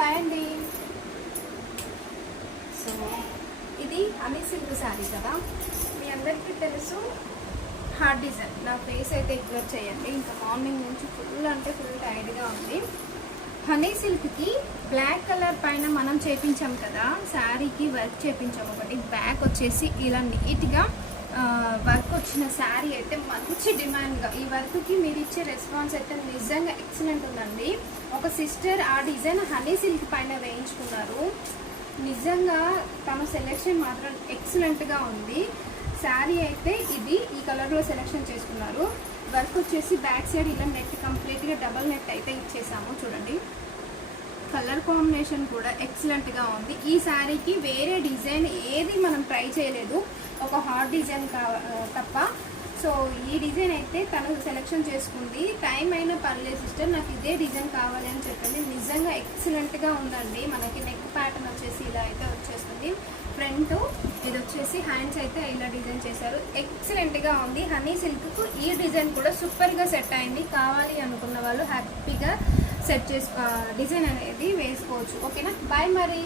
Hi అండి. So ఇది honey silk sari కదా, మీ అందరికీ తెలుసు. Hard design. నా ఫేస్ అయితే ఇగ్నోర్ చేయండి, ఇంకా మార్నింగ్ నుంచి ఫుల్ అంటే ఫుల్ టైర్డ్గా ఉంది. హనీ సిల్క్కి బ్లాక్ కలర్ పైన మనం చేపించాం కదా, శారీకి వర్క్ చేపించాం. ఒకటి బ్యాక్ వచ్చేసి ఇలా నీట్గా వర్క్ వచ్చిన శారీ అయితే మంచి డిమాండ్గా. ఈ వర్క్కి మీరు ఇచ్చే రెస్పాన్స్ అయితే నిజంగా ఎక్సలెంట్ ఉందండి. ఒక సిస్టర్ ఆ డిజైన్ హనీ సిల్క్ పైన వేయించుకున్నారు. నిజంగా తమ సెలెక్షన్ మాత్రం ఎక్సలెంట్గా ఉంది. శారీ అయితే ఇది ఈ కలర్లో సెలెక్షన్ చేసుకున్నారు. వర్క్ వచ్చేసి బ్యాక్ సైడ్ ఇలా నెట్ కంప్లీట్గా డబల్ నెట్ అయితే ఇచ్చేసాము. చూడండి, కలర్ కాంబినేషన్ కూడా ఎక్సలెంట్గా ఉంది. ఈ శారీకి వేరే డిజైన్ ఏది మనం ట్రై చేయలేదు, ఒక హార్డ్ డిజైన్ తప్ప. సో ఈ డిజైన్ అయితే తను సెలెక్షన్ చేసుకుంది. టైం అయినా పర్లేదు సిస్టర్, నాకు ఇదే డిజైన్ కావాలి అని చెప్పింది. నిజంగా ఎక్సలెంట్గా ఉందండి. మనకి నెక్ ప్యాటర్న్ వచ్చేసి ఇలా అయితే వచ్చేస్తుంది. ఫ్రంట్ ఇది వచ్చేసి హ్యాండ్స్ అయితే ఇలా డిజైన్ చేశారు. ఎక్సలెంట్గా ఉంది. హనీ సిల్క్కు ఈ డిజైన్ కూడా సూపర్గా సెట్ అయింది. కావాలి అనుకున్న వాళ్ళు హ్యాపీగా సెట్ చేసుకో డిజైన్ అనేది వేసుకోవచ్చు. ఓకేనా, బాయ్ మరి.